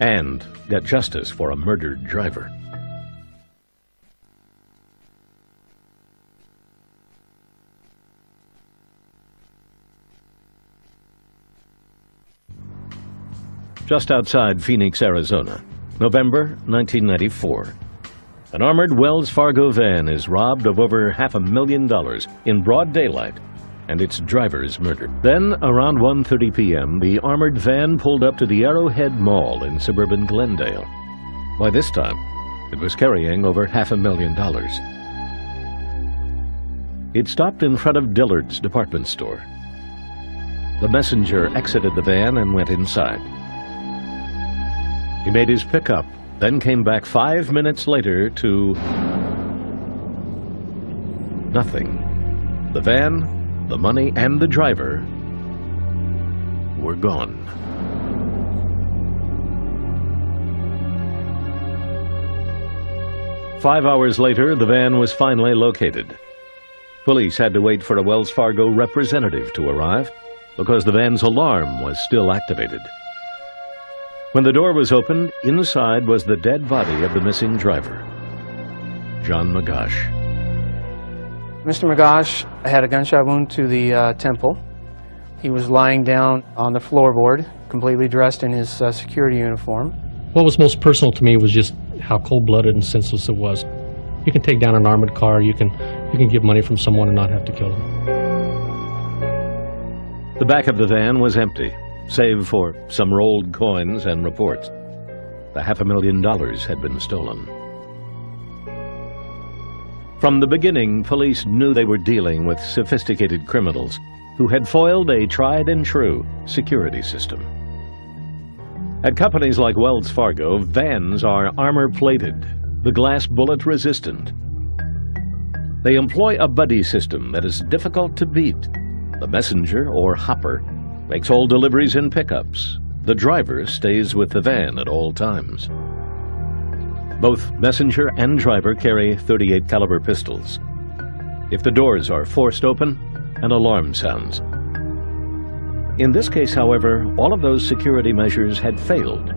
and get justice for a murdered driver. Just outside Phoenix, Arizona, November 1994. An armored Wells Fargo van is robbed of over $500,000 in broad daylight, and its driver is murdered. Then, around 1:30 p.m., the armored van pulled up to the Arrowhead Mall in suburban Glendale. By this time, it was carrying over $500,000. It stopped in front of Dillard's department store. The messenger exited the van and went inside. He made his pickup, then came back 5 minutes later to nothing. The van, the money, and the driver were gone. Five hours later, the van was finally located. Police had to wait for a Wells Fargo representative to arrive because the van's alarm was still activated. When the door was opened, inside was the dead body of the missing driver, John McGosh. Mr. McGosh had a gunshot wound to the temple. He was lying down on the floorboard, completely dressed in his security uniform. What was most personal to me was just how cold-blooded and senseless it was. You can take down an armored car, you can get money from someone and not have to kill them. The back of the van was empty, save for some rolled coins and reports. The $500,000 had been stolen. From the beginning, police knew they were dealing with sophisticated criminals who had foiled a tried-and-true security system. At companies like Wells Fargo, vans are armor-plated, the glass bullet-resistant. They employ a buddy system that is difficult to beat. The messenger, or hopper, makes all deliveries and pickups. The driver stays with the van at all times. Both messenger and driver carry .38 caliber pistols. If the doors are forced open, an alarm sounds. In this case, however, all of those security measures had failed.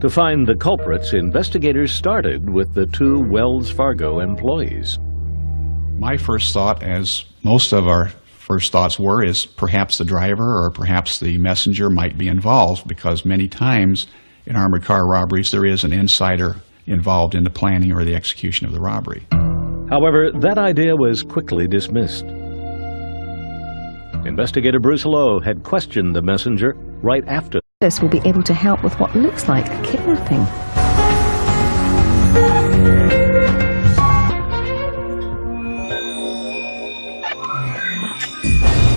To find the culprits, investigators started with the two Wells Fargo employees. My first thought, as most of our first thoughts were, is perhaps the driver or perhaps the messenger might be involved, because many times in armored car robberies there is an insider involved in the planning or the execution of the robbery. However, that idea was quickly dismissed. Investigator Bruce Lowe had questioned the messenger right after. This will be able to help with what looks like a kidnapping.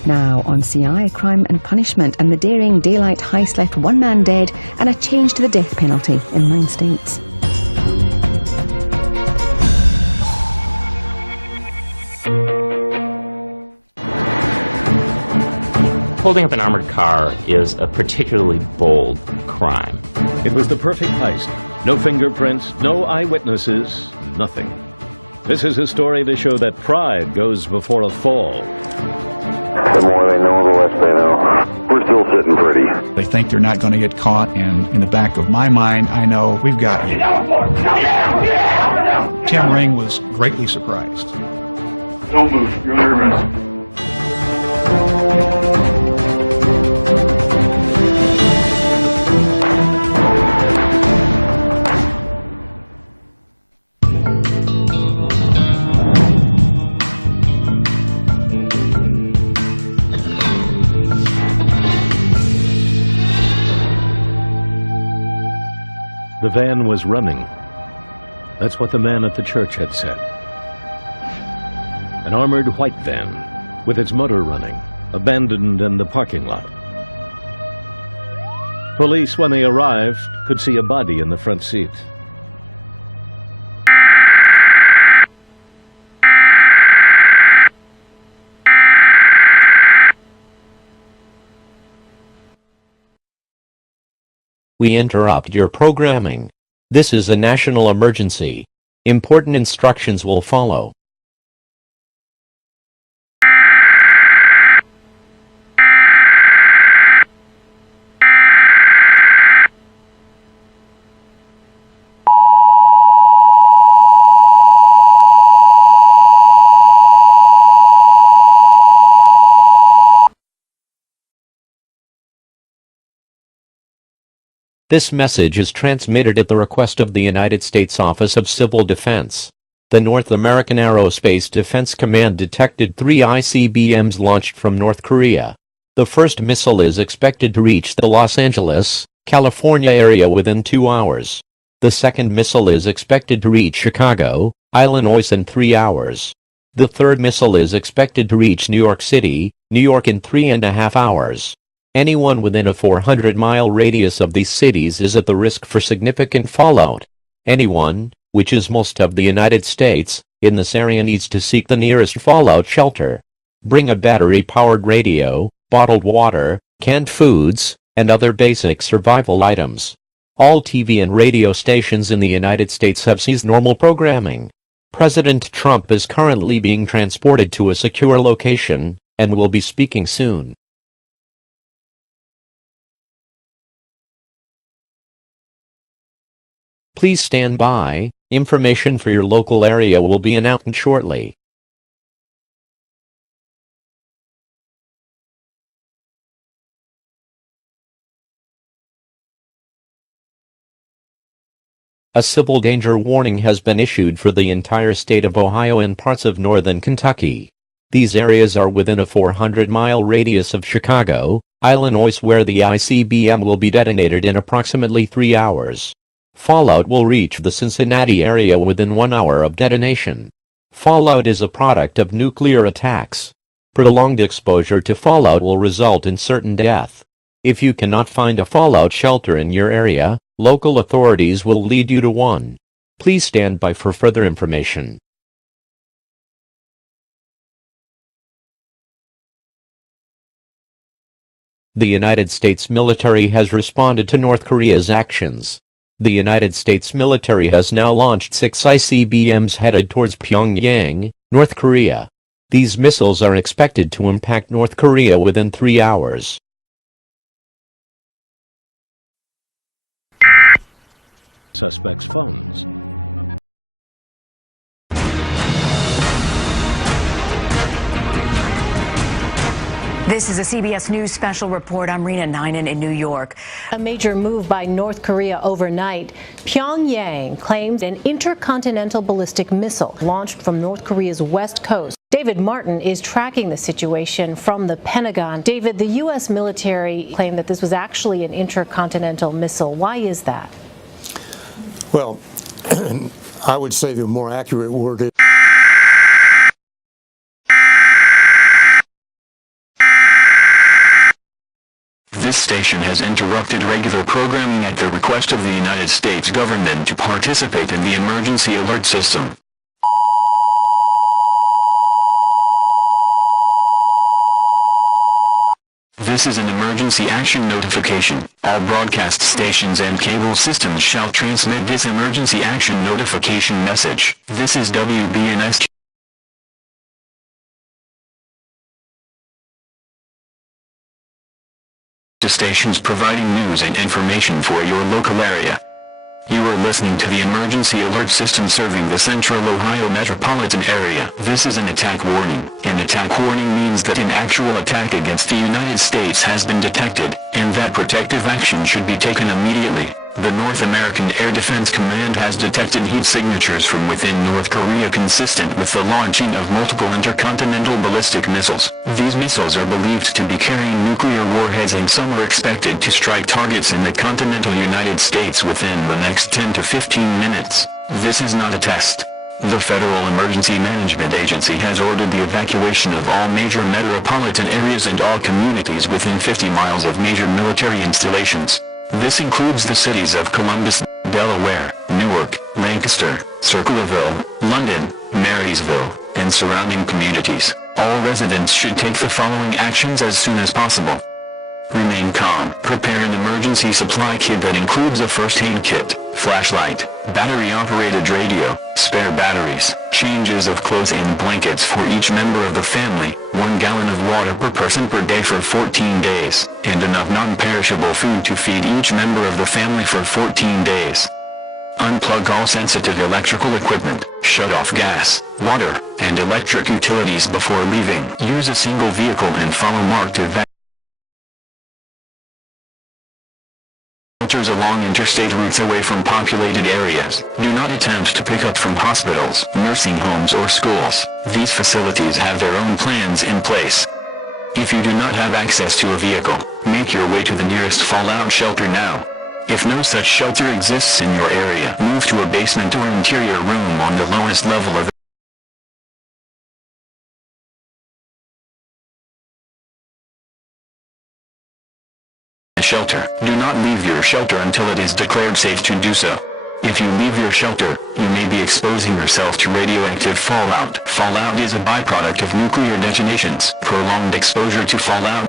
Now on CI, Crime and Punishment, and the daring daylight heist left one man dead and a change to the death penalty in 9 states. Holding up an armored car is a particularly bold crime. It was the perfect heist. No fingerprints, no eyewitnesses, nothing. This is a story to show that pride goes before a fall. The more they know, the less they know. We're still sitting pretty. They think they're not going to get caught, and in the back of my mind, I know we've got you. Tim Ring was greatly surprised. Don't move. You're under arrest. The van was running. That's what the man at the church had said. An armored white van, with its motor running, abandoned in the parking lot. Police, when they arrived, could see a body in the front seat. We interrupt your programming. This is a national emergency. Important instructions will follow. This message is transmitted at the request of the United States Office of Civil Defense. The North American Aerospace Defense Command detected 3 ICBMs launched from North Korea. The first missile is expected to reach the Los Angeles, California area within 2 hours. The second missile is expected to reach Chicago, Illinois in 3 hours. The third missile is expected to reach New York City, New York in 3.5 hours. Anyone within a 400-mile radius of these cities is at the risk for significant fallout. Anyone, which is most of the United States, in this area needs to seek the nearest fallout shelter. Bring a battery-powered radio, bottled water, canned foods, and other basic survival items. All TV and radio stations in the United States have ceased normal programming. President Trump is currently being transported to a secure location, and will be speaking soon. Please stand by. Information for your local area will be announced shortly. A civil danger warning has been issued for the entire state of Ohio and parts of northern Kentucky. These areas are within a 400-mile radius of Chicago, Illinois, where the ICBM will be detonated in approximately 3 hours. Fallout will reach the Cincinnati area within 1 hour of detonation. Fallout is a product of nuclear attacks. Prolonged exposure to fallout will result in certain death. If you cannot find a fallout shelter in your area, local authorities will lead you to one. Please stand by for further information. The United States military has responded to North Korea's actions. The United States military has now launched 6 ICBMs headed towards Pyongyang, North Korea. These missiles are expected to impact North Korea within 3 hours. Suspects' phones. This is a CBS News special report. I'm Rena Ninen in New York. A major move by North Korea overnight. Pyongyang claims an intercontinental ballistic missile launched from North Korea's west coast. David Martin is tracking the situation from the Pentagon. David, the U.S. military claimed that this was actually an intercontinental missile. Why is that? Well, I would say the more accurate word is this station has interrupted regular programming at the request of the United States government to participate in the emergency alert system. This is an emergency action notification. All broadcast stations and cable systems shall transmit this emergency action notification message. This is WBNS. To stations providing news and information for your local area. You are listening to the emergency alert system serving the central Ohio metropolitan area. This is an attack warning. An attack warning means that an actual attack against the United States has been detected, and that protective action should be taken immediately. The North American Air Defense Command has detected heat signatures from within North Korea consistent with the launching of multiple intercontinental ballistic missiles. These missiles are believed to be carrying nuclear warheads, and some are expected to strike targets in the continental United States within the next 10 to 15 minutes. This is not a test. The Federal Emergency Management Agency has ordered the evacuation of all major metropolitan areas and all communities within 50 miles of major military installations. This includes the cities of Columbus, Delaware, Newark, Lancaster, Circleville, London, Marysville, and surrounding communities. All residents should take the following actions as soon as possible. Remain calm. Prepare an emergency supply kit that includes a first aid kit, flashlight, battery-operated radio, spare batteries, changes of clothes and blankets for each member of the family, 1 gallon of water per person per day for 14 days, and enough non-perishable food to feed each member of the family for 14 days. Unplug all sensitive electrical equipment, shut off gas, water, and electric utilities before leaving. Use a single vehicle and follow marked shelters along interstate routes away from populated areas. Do not attempt to pick up from hospitals, nursing homes or schools. These facilities have their own plans in place. If you do not have access to a vehicle, make your way to the nearest fallout shelter now. If no such shelter exists in your area, move to a basement or interior room on the lowest level of the shelter. Do not leave your shelter until it is declared safe to do so. If you leave your shelter, you may be exposing yourself to radioactive fallout. Fallout is a byproduct of nuclear detonations. Prolonged exposure to fallout